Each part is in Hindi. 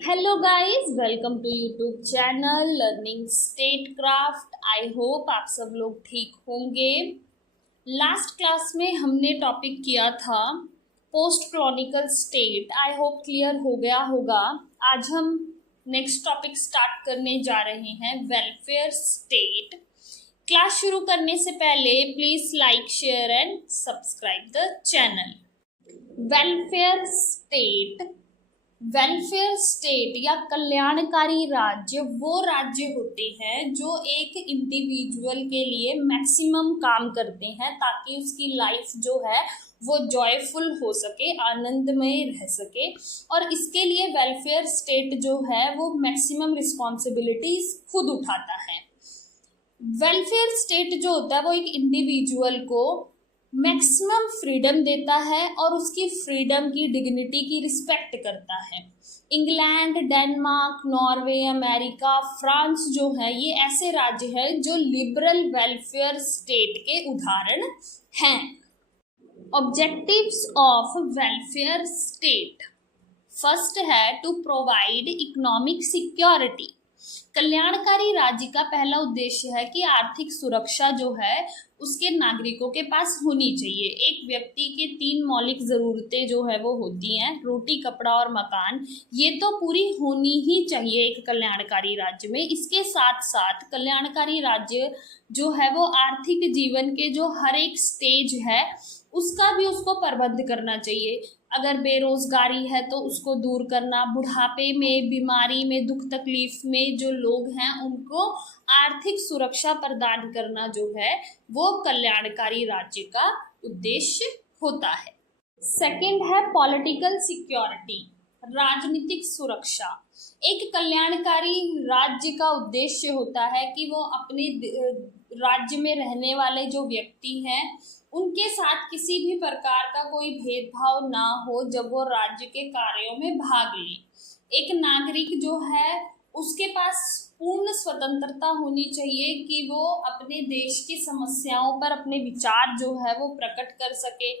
Hello guys, welcome to YouTube channel learning state craft. I hope आप सब लोग ठीक होंगे। लास्ट क्लास में हमने टॉपिक किया था post colonial state. I hope clear हो गया होगा। आज हम नेक्स्ट टॉपिक स्टार्ट करने जा रहे हैं, वेलफेयर स्टेट। क्लास शुरू करने से पहले please like, share and subscribe the channel. Welfare state, welfare state या कल्याणकारी राज्य वो राज्य होते हैं जो एक इंडिविजुअल के लिए मैक्सिमम काम करते हैं ताकि उसकी लाइफ जो है वो जॉयफुल हो सके, आनंदमय रह सके। और इसके लिए वेलफेयर स्टेट जो है वो मैक्सिमम रिस्पॉन्सिबिलिटीज खुद उठाता है। वेलफेयर स्टेट जो होता है वो एक इंडिविजुअल को मैक्सिमम फ्रीडम देता है और उसकी फ्रीडम की, डिग्निटी की रिस्पेक्ट करता है। England, Denmark, Norway, America, France जो है ये ऐसे राज्य हैं जो लिबरल वेलफेयर स्टेट के उदाहरण हैं। Objectives of welfare state, first है टू प्रोवाइड इकोनॉमिक सिक्योरिटी। कल्याणकारी राज्य का पहला उद्देश्य है कि आर्थिक सुरक्षा जो है उसके नागरिकों के पास होनी चाहिए। एक व्यक्ति के 3 मौलिक ज़रूरतें जो है वो होती हैं, रोटी, कपड़ा और मकान। ये तो पूरी होनी ही चाहिए एक कल्याणकारी राज्य में। इसके साथ साथ कल्याणकारी राज्य जो है वो आर्थिक जीवन के जो हर एक स्टेज है उसका भी उसको प्रबंध करना चाहिए। अगर बेरोजगारी है तो उसको दूर करना, बुढ़ापे में, बीमारी में, दुख तकलीफ में जो लोग हैं उनको आर्थिक सुरक्षा प्रदान करना जो है वो कल्याणकारी राज्य का उद्देश्य होता है। सेकंड है पॉलिटिकल सिक्योरिटी, राजनीतिक सुरक्षा। एक कल्याणकारी राज्य का उद्देश्य होता है कि वो अपने राज्य में रहने वाले जो व्यक्ति हैं उनके साथ किसी भी प्रकार का कोई भेदभाव ना हो जब वो राज्य के कार्यों में भाग ले। एक नागरिक जो है उसके पास पूर्ण स्वतंत्रता होनी चाहिए कि वो अपने देश की समस्याओं पर अपने विचार जो है वो प्रकट कर सके।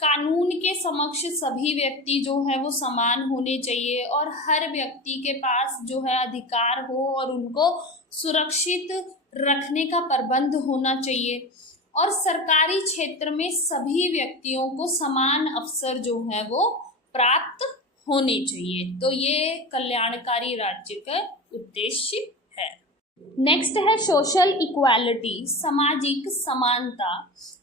कानून के समक्ष सभी व्यक्ति जो है वो समान होने चाहिए और हर व्यक्ति के पास जो है अधिकार हो और उनको सुरक्षित रखने का प्रबंध होना चाहिए। और सरकारी क्षेत्र में सभी व्यक्तियों को समान अवसर जो है वो प्राप्त होने चाहिए। तो ये कल्याणकारी राज्य का उद्देश्य है। नेक्स्ट है सोशल इक्वालिटी, सामाजिक समानता।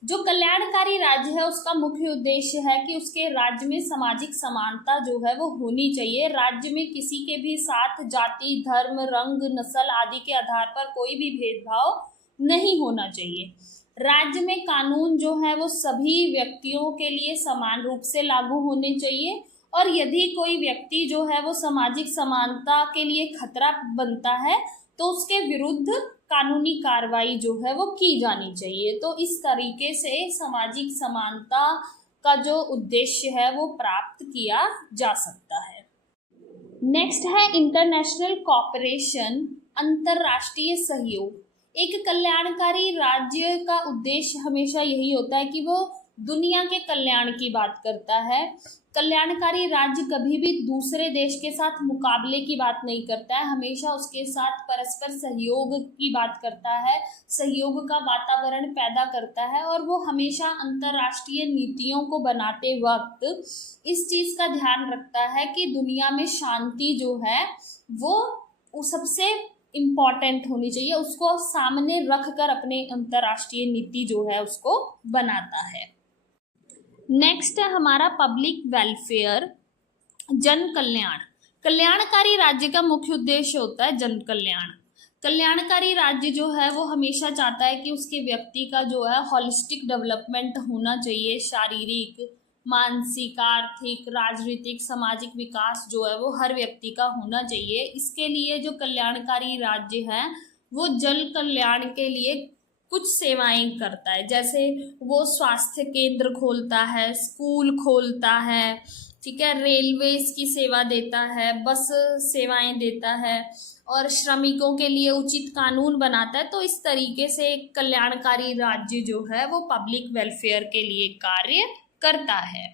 जो कल्याणकारी राज्य है उसका मुख्य उद्देश्य है कि उसके राज्य में सामाजिक समानता जो है वो होनी चाहिए। राज्य में किसी के भी साथ जाति, धर्म, रंग, नस्ल आदि के आधार पर कोई भी भेदभाव नहीं होना चाहिए। राज्य में कानून जो है वो सभी व्यक्तियों के लिए समान रूप से लागू होने चाहिए और यदि कोई व्यक्ति जो है वो सामाजिक समानता के लिए खतरा बनता है तो उसके विरुद्ध कानूनी कार्रवाई जो है वो की जानी चाहिए। तो इस तरीके से सामाजिक समानता का जो उद्देश्य है वो प्राप्त किया जा सकता है। नेक्स्ट है इंटरनेशनल कॉपरेशन, अंतरराष्ट्रीय सहयोग। एक कल्याणकारी राज्य का उद्देश्य हमेशा यही होता है कि वो दुनिया के कल्याण की बात करता है। कल्याणकारी राज्य कभी भी दूसरे देश के साथ मुकाबले की बात नहीं करता है, हमेशा उसके साथ परस्पर सहयोग की बात करता है, सहयोग का वातावरण पैदा करता है और वो हमेशा अंतर्राष्ट्रीय नीतियों को बनाते वक्त इस चीज़ का ध्यान रखता है कि दुनिया में शांति जो है वो सबसे इम्पॉर्टेंट होनी चाहिए, उसको सामने रख कर अपने अंतर्राष्ट्रीय नीति जो है उसको बनाता है। नेक्स्ट है हमारा पब्लिक वेलफेयर, जन कल्याण। कल्याणकारी राज्य का मुख्य उद्देश्य होता है जन कल्याण। कल्याणकारी राज्य जो है वो हमेशा चाहता है कि उसके व्यक्ति का जो है हॉलिस्टिक डेवलपमेंट होना चाहिए। शारीरिक, मानसिक, आर्थिक, राजनीतिक, सामाजिक विकास जो है वो हर व्यक्ति का होना चाहिए। इसके लिए जो कल्याणकारी राज्य है वो जन कल्याण के लिए कुछ सेवाएं करता है, जैसे वो स्वास्थ्य केंद्र खोलता है, स्कूल खोलता है, ठीक है, रेलवेज की सेवा देता है, बस सेवाएं देता है और श्रमिकों के लिए उचित कानून बनाता है। तो इस तरीके से एक कल्याणकारी राज्य जो है वो पब्लिक वेलफेयर के लिए कार्य करता है।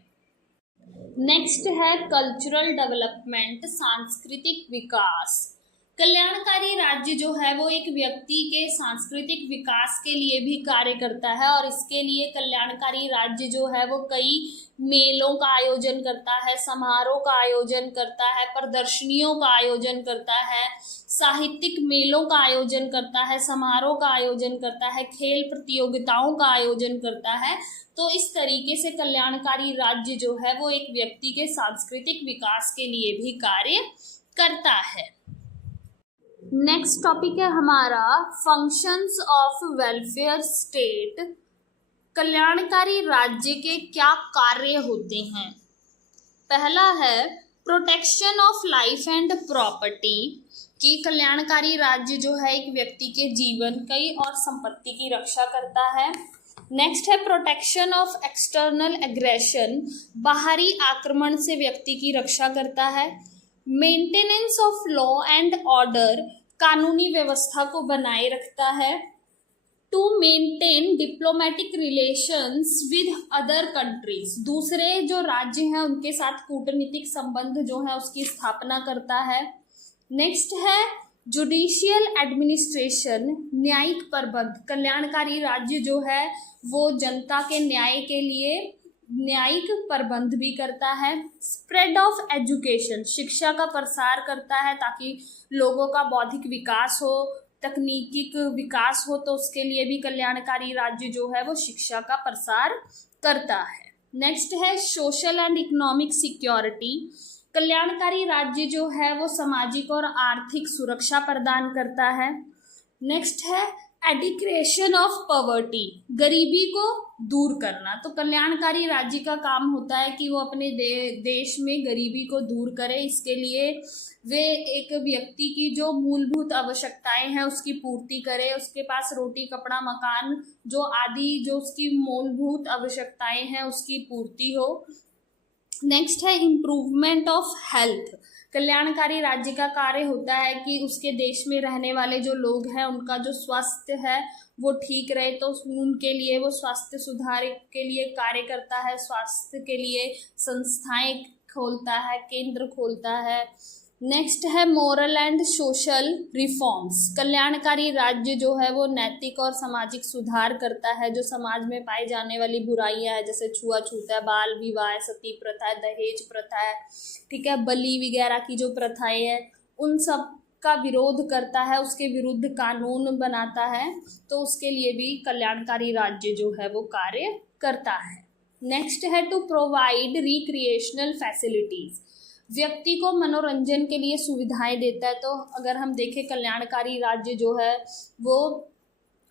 नेक्स्ट है कल्चरल डेवलपमेंट, सांस्कृतिक विकास। कल्याणकारी राज्य जो है वो एक व्यक्ति के सांस्कृतिक विकास के लिए भी कार्य करता है, और इसके लिए कल्याणकारी राज्य जो है वो कई मेलों का आयोजन करता है, समारोह का आयोजन करता है, प्रदर्शनियों का आयोजन करता है, साहित्यिक मेलों का आयोजन करता है, समारोह का आयोजन करता है, खेल प्रतियोगिताओं का आयोजन करता है। तो इस तरीके से कल्याणकारी राज्य जो है वो एक व्यक्ति के सांस्कृतिक विकास के लिए भी कार्य करता है। नेक्स्ट टॉपिक है हमारा फंक्शंस ऑफ वेलफेयर स्टेट। कल्याणकारी राज्य के क्या कार्य होते हैं? पहला है protection of life and property, कि कल्याणकारी राज्य जो है एक व्यक्ति के जीवन की और संपत्ति की रक्षा करता है। नेक्स्ट है प्रोटेक्शन ऑफ एक्सटर्नल एग्रेशन, बाहरी आक्रमण से व्यक्ति की रक्षा करता है। Maintenance of law and order, कानूनी व्यवस्था को बनाए रखता है। To maintain diplomatic relations with other countries, दूसरे जो राज्य हैं उनके साथ कूटनीतिक संबंध जो है उसकी स्थापना करता है। नेक्स्ट है जुडिशियल एडमिनिस्ट्रेशन, न्यायिक प्रबंध, कल्याणकारी राज्य जो है वो जनता के न्याय के लिए न्यायिक प्रबंध भी करता है। स्प्रेड ऑफ एजुकेशन, शिक्षा का प्रसार करता है ताकि लोगों का बौद्धिक विकास हो, तकनीकी विकास हो, तो उसके लिए भी कल्याणकारी राज्य जो है वो शिक्षा का प्रसार करता है। नेक्स्ट है सोशल एंड इकोनॉमिक सिक्योरिटी, कल्याणकारी राज्य जो है वो सामाजिक और आर्थिक सुरक्षा प्रदान करता है। नेक्स्ट है एडिक्रेशन ऑफ पॉवर्टी, गरीबी को दूर करना। तो कल्याणकारी राज्य का काम होता है कि वो अपने देश में गरीबी को दूर करे। इसके लिए वे एक व्यक्ति की जो मूलभूत आवश्यकताएं हैं उसकी पूर्ति करे, उसके पास रोटी कपड़ा मकान जो आदि जो उसकी मूलभूत आवश्यकताएं हैं उसकी पूर्ति हो। नेक्स्ट है इम्प्रूवमेंट ऑफ हेल्थ, कल्याणकारी राज्य का कार्य होता है कि उसके देश में रहने वाले जो लोग हैं उनका जो स्वास्थ्य है वो ठीक रहे, तो उनके लिए वो स्वास्थ्य सुधार के लिए कार्य करता है, स्वास्थ्य के लिए संस्थाएं खोलता है, केंद्र खोलता है। नेक्स्ट है मोरल एंड सोशल रिफॉर्म्स, कल्याणकारी राज्य जो है वो नैतिक और सामाजिक सुधार करता है। जो समाज में पाई जाने वाली बुराइयां हैं जैसे छुआछूत है, बाल विवाह, सती प्रथा है, दहेज प्रथा है, ठीक है, बलि वगैरह की जो प्रथाएं हैं उन सब का विरोध करता है, उसके विरुद्ध कानून बनाता है, तो उसके लिए भी कल्याणकारी राज्य जो है वो कार्य करता है। नेक्स्ट है टू प्रोवाइड रिक्रिएशनल फैसिलिटीज, व्यक्ति को मनोरंजन के लिए सुविधाएं देता है। तो अगर हम देखें कल्याणकारी राज्य जो है वो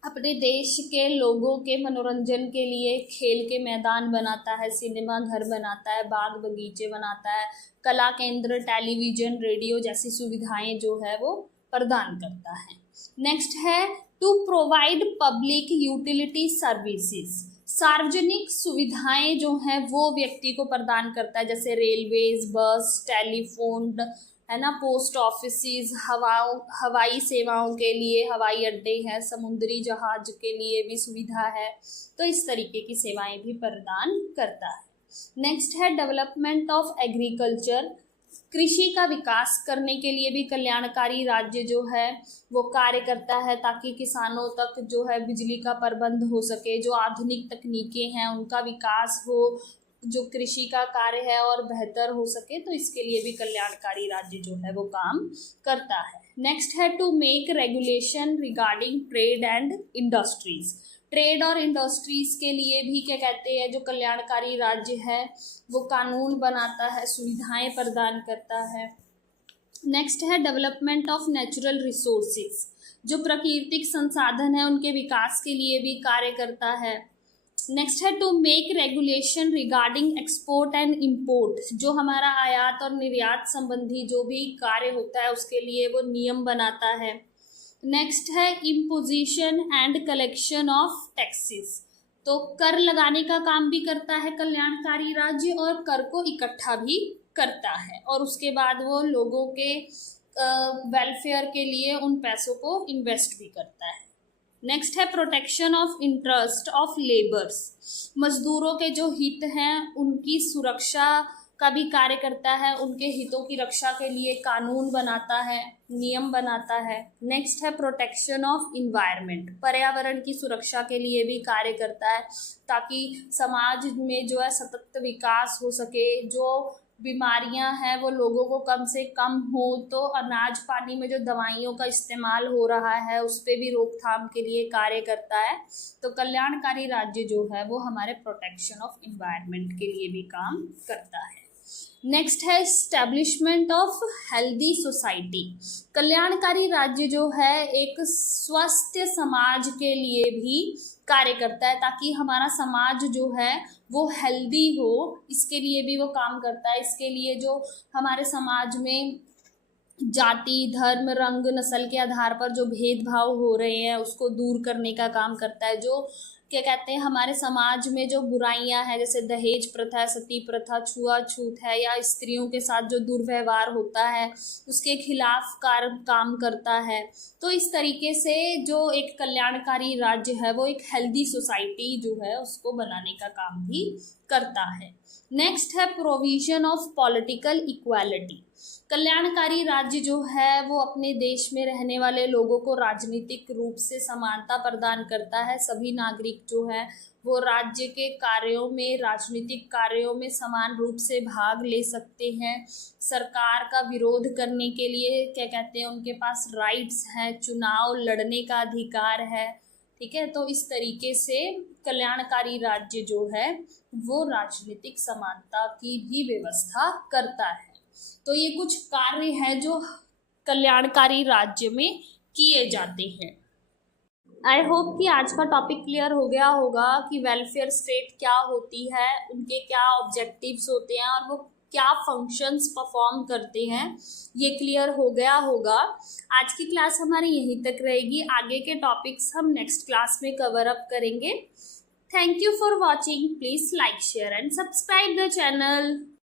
अपने देश के लोगों के मनोरंजन के लिए खेल के मैदान बनाता है, सिनेमा घर बनाता है, बाग बगीचे बनाता है, कला केंद्र, टेलीविजन, रेडियो जैसी सुविधाएं जो है वो प्रदान करता है। नेक्स्ट है to provide public utility services, सार्वजनिक सुविधाएं जो हैं वो व्यक्ति को प्रदान करता है, जैसे रेलवेज, बस, टेलीफोन है ना, पोस्ट ऑफिसेज, हवाई सेवाओं के लिए हवाई अड्डे हैं, समुद्री जहाज के लिए भी सुविधा है, तो इस तरीके की सेवाएं भी प्रदान करता है। नेक्स्ट है डेवलपमेंट ऑफ एग्रीकल्चर, कृषि का विकास करने के लिए भी कल्याणकारी राज्य जो है वो कार्य करता है ताकि किसानों तक जो है बिजली का प्रबंध हो सके, जो आधुनिक तकनीकें हैं उनका विकास हो, जो कृषि का कार्य है और बेहतर हो सके, तो इसके लिए भी कल्याणकारी राज्य जो है वो काम करता है। नेक्स्ट है to make regulation regarding trade and industries, trade और इंडस्ट्रीज के लिए भी क्या कहते हैं जो कल्याणकारी राज्य है वो कानून बनाता है, सुविधाएं प्रदान करता है। नेक्स्ट है डेवलपमेंट ऑफ नेचुरल रिसोर्सेज, जो प्राकृतिक संसाधन है उनके विकास के लिए भी कार्य करता है। नेक्स्ट है to make regulation regarding export and import, जो हमारा आयात और निर्यात संबंधी जो भी कार्य होता है उसके लिए वो नियम बनाता है। नेक्स्ट है imposition and collection of taxes, तो कर लगाने का काम भी करता है कल्याणकारी राज्य और कर को इकट्ठा भी करता है, और उसके बाद वो लोगों के वेलफेयर के लिए उन पैसों को इन्वेस्ट भी करता है। नेक्स्ट है protection of interest of labours, मजदूरों के जो हित हैं उनकी सुरक्षा का भी कार्य करता है, उनके हितों की रक्षा के लिए कानून बनाता है, नियम बनाता है। नेक्स्ट है प्रोटेक्शन ऑफ इन्वायरमेंट, पर्यावरण की सुरक्षा के लिए भी कार्य करता है ताकि समाज में जो है सतत विकास हो सके, जो बीमारियां हैं वो लोगों को कम से कम हो, तो अनाज पानी में जो दवाइयों का इस्तेमाल हो रहा है उस पर भी रोकथाम के लिए कार्य करता है। तो कल्याणकारी राज्य जो है वो हमारे प्रोटेक्शन ऑफ इन्वायरमेंट के लिए भी काम करता है। नेक्स्ट है एस्टेब्लिशमेंट ऑफ हेल्दी सोसाइटी, कल्याणकारी राज्य जो है एक स्वस्थ समाज के लिए भी कार्य करता है ताकि हमारा समाज जो है वो हेल्दी हो, इसके लिए भी वो काम करता है। इसके लिए जो हमारे समाज में जाति, धर्म, रंग, नस्ल के आधार पर जो भेदभाव हो रहे हैं उसको दूर करने का काम करता है। जो क्या कहते हैं हमारे समाज में जो बुराइयां हैं जैसे दहेज प्रथा, सती प्रथा, छुआछूत है या स्त्रियों के साथ जो दुर्व्यवहार होता है उसके खिलाफ काम करता है। तो इस तरीके से जो एक कल्याणकारी राज्य है वो एक हेल्दी सोसाइटी जो है उसको बनाने का काम भी करता है। नेक्स्ट है प्रोविजन ऑफ पॉलिटिकल इक्वालिटी, कल्याणकारी राज्य जो है वो अपने देश में रहने वाले लोगों को राजनीतिक रूप से समानता प्रदान करता है। सभी नागरिक जो है वो राज्य के कार्यों में, राजनीतिक कार्यों में समान रूप से भाग ले सकते हैं। सरकार का विरोध करने के लिए क्या कहते हैं उनके पास राइट्स हैं, चुनाव लड़ने का अधिकार है। ठीक है, तो इस तरीके से कल्याणकारी राज्य जो है वो राजनीतिक समानता की भी व्यवस्था करता है। तो ये कुछ कार्य हैं जो कल्याणकारी राज्य में किए जाते हैं। आई होप कि आज का टॉपिक क्लियर हो गया होगा कि वेलफेयर स्टेट क्या होती है, उनके क्या ऑब्जेक्टिव्स होते हैं और वो क्या फंक्शंस परफॉर्म करते हैं, ये क्लियर हो गया होगा। आज की क्लास हमारी यहीं तक रहेगी, आगे के टॉपिक्स हम नेक्स्ट क्लास में कवर अप करेंगे। Thank you for watching, please like, share and subscribe the channel.